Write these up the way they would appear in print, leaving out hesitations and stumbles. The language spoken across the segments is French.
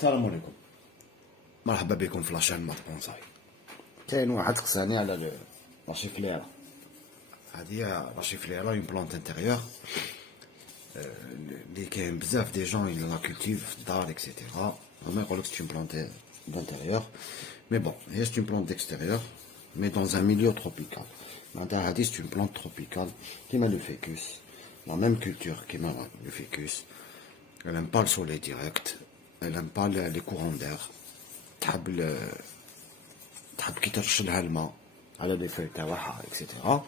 السلام عليكم. مرحبا بكم في لاشين مات بونساي. كاين واحد سقساني على لاشيفليرا. هادي هي لاشيفليرا اون بلونت انتيريور اللي كاين بزاف دي جون اللي لا كولتيف في الدار اكسيتيرا. هما يقولك سي اون بلونت دانتيريور مي بون هي سي اون بلونت ديكستيريور مي دون ان ميليو تروبيكال. معناتها هادي سي اون بلونت تروبيكال كيما لو فيكوس، لا ميم كولتور كيما لو فيكوس. Elle aime pas le soleil direct, elle aime pas les courants d'air. تحب كي ترشلها الماء على لي فوي تاعها اكسيتيرا.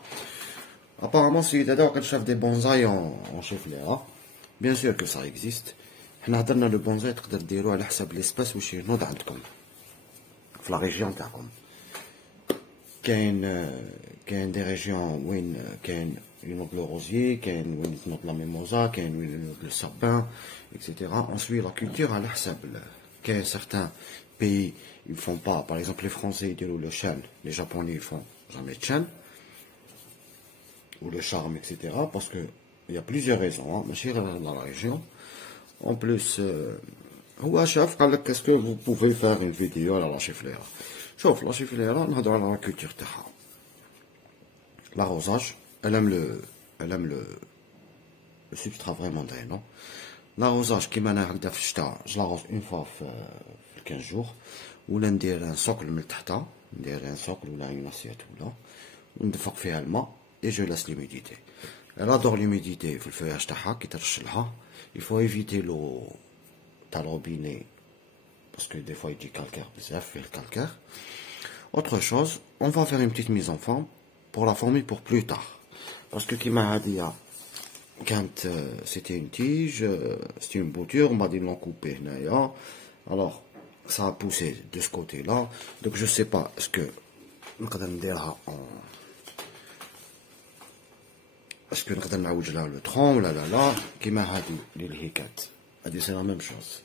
ابارامون السيد هذا وقت شاف دي بونزاي اون شيفليرا. بيان سور كو سا اكزيست. حنا هضرنا لو بونزاي تقدر ديرو على حساب ليسباس واش ينوض عندكم في لا ريجيون تاعكم. كاين دي ريجيون وين كاين ينوض لو روزيي، كاين وين تنوض لا ميموزا، كاين وين ينوض لو سابان اكسيتيرا. اون سوي لا كولتور على حساب كاين سارتان pays ils font pas, par exemple les Français ils disent le chêne, les Japonais ils font jamais de chêne ou le charme etc. parce que il y a plusieurs raisons dans la région. En plus هو شاف قال لك est-ce que vous pouvez faire une vidéo على لا شيفليرا. شوف لا شيفليرا نهضروا على لا كولتور تاعها. l'arrosage elle aime le substrat vraiment drainant. l'arrosage كيما انا هكذا في الشتاء je l'arrose une fois في 15 jours ولا ندير ان سوكل من تحتها، ندير ان سوكل ولا اون اسيات ولا وندفق فيها الماء اي جو لاس لوميديتي. الا دور لوميديتي في الفياج تاعها كي ترشلها يفو ايفيتي لو تاع الروبيني باسكو دي فوا يجي كالكير بزاف فيه الكالكير. autre chose on va faire une petite mise en forme pour la former pour plus tard parce que كيما هادية كانت c'était une tige, c'était une bouture, on m'a dit l'on couper هنايا. alors ça a poussé de ce côté-là, donc je sais pas est-ce que نقدر نديرها est-ce que نقدر نعوج لها لو ترون ولا لا. كيما هادي اللي الهيكات هادي سي لا ميم شوز،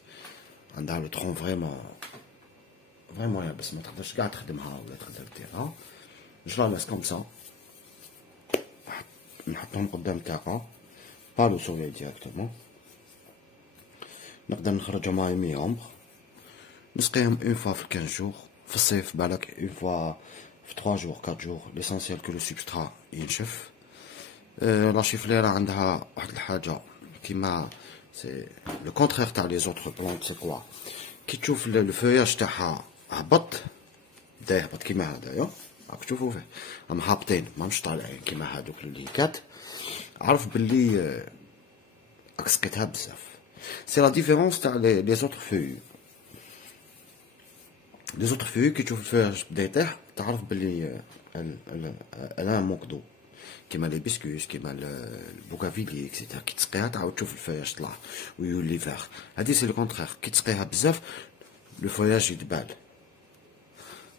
عندها لو ترون فريمون يابس ما تقدرش كاع تخدمها ولا تقدر ديرها. جو لا لاس كوم سا، نحطهم قدام تاعها با لو سولي ديريكتومون. نقدر نخرجهم ماي مي اومبر، نسقيهم اون فوا في 15 جور. في الصيف بالك اون فوا في 3 جور 4 جور. ليسونسيال كو لو سبسترا ينشف. لا شيفليرا عندها واحد الحاجه كيما سي لو كونترير تاع لي زوتر بلونت. سي كوا كي تشوف الفوياج تاعها هبط بدا يهبط كيما هدايا راك تشوفو فيه راهم هابطين ماهمش طالعين كيما هادوك الليكات، عرف بلي راك سقيتها بزاف. سي لا ديفيرونس تاع لي زوتر فوي. لي زوتر فوي كي تشوف الفوياج بدا يطيح تعرف بلي انا موكدو كيما لي بيسكوس كيما البوكافيلي اكسيتيرا. كي تسقيها تعاود تشوف الفوياج طلع ويولي فاغ. هادي سي لو كونترير، كي تسقيها بزاف لو فوياج يتبال.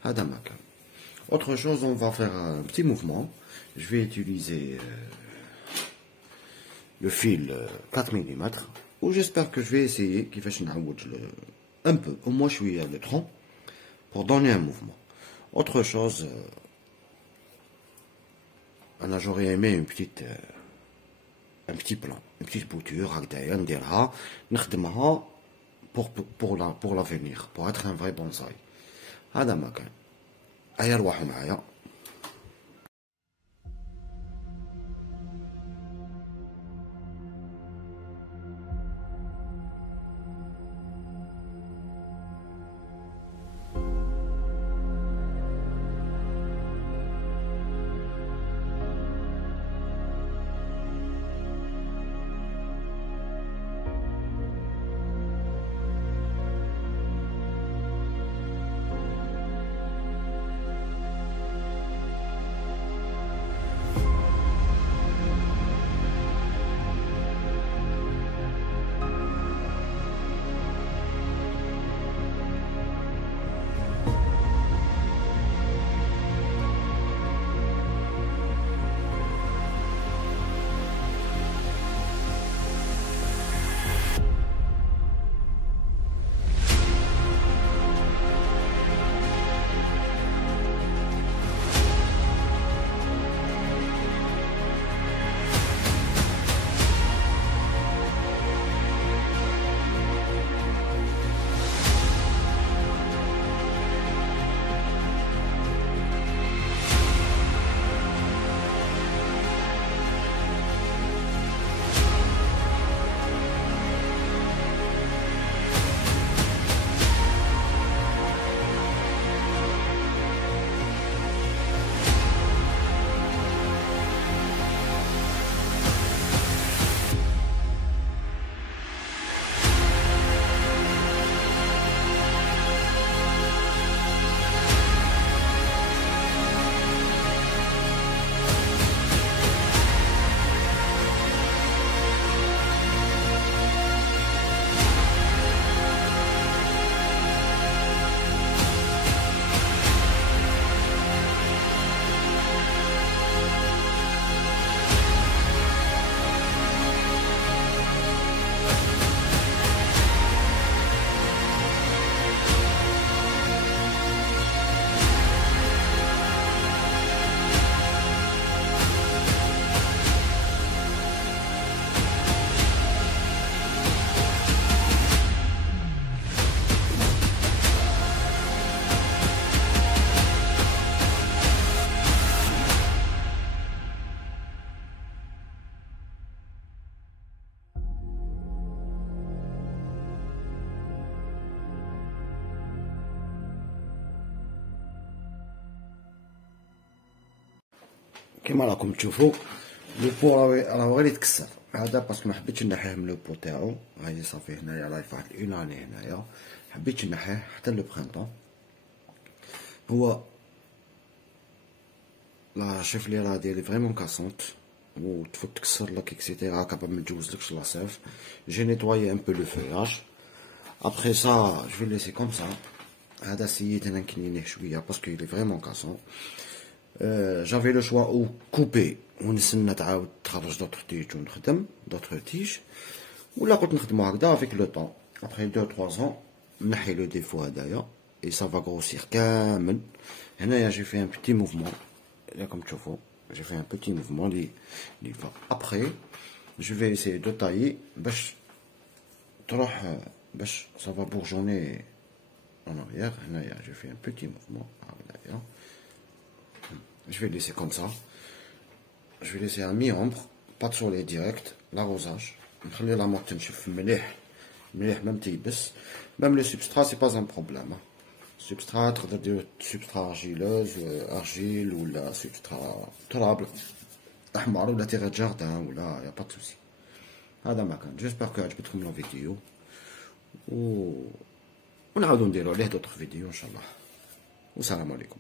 هذا ما كان. autre chose on va faire un petit mouvement. je vais utiliser le fil 4 mm ou j'espère que je vais essayer كيفاش نعوج un peu au moins شويه le tronc pour donner un mouvement. autre chose j'aurais aimé un petit plan, une petite bouture هكذايا نديرها نخدمها pour l'avenir, pour être un vrai bonsaï. هذا ما كان. هيا روحوا معايا. كيما راكم تشوفوا لو بو راه غير يتكسر. هذا باسكو ما حبيتش نحيه من لو بو تاعو. هاهي صافي هنايا راه فواحد اون اني هنايا، حبيتش نحيه حتى لو برينطون. هو لا شوف لي راه ديالي فريمون كاسونت و تفوت تكسر لك اكسيتيرا كابا ما تجوزلكش لاصيف. جي نيتوايي ان بو لو فياج ابخي سا جو في ليسي كوم سا. هذا سييت انا نكنينيه شويه باسكو لي فريمون كاسون. جافي لو شوا او كوبي ونستنى تعاود تخرج دوطخ تيج ونخدم دوطخ تيج، ولا قلت نخدمو هكذا افيك لو طون. ابخي 2-3 زون نحي لو ديفو هدايا اي سافا غروسير كامل. هنايا جي في ان بتي موفمون راكم تشوفوا، j'ai fait un petit mouvement اللي va après je vais essayer de tailler باش تروح باش ça va bourgeonner en arrière. هنايا j'ai fait un petit mouvement هكذايا. je vais laisser comme ça, je vais laisser à mi-ombre, pas de soleil direct, l'arrosage نخلي لا مور تنشف مليح مليح ما متيبس. même le substrat c'est pas un problème. substrat تقدر دير substrat argileuse argile ولا substrat تراب احمر ولا تيغ جاردان ولا يا با دو سوسي. هذا ما كان. جيسبر كو عجبتكم لو فيديو ونعاودو نديرو عليه دوطخ فيديو ان شاء الله. والسلام عليكم.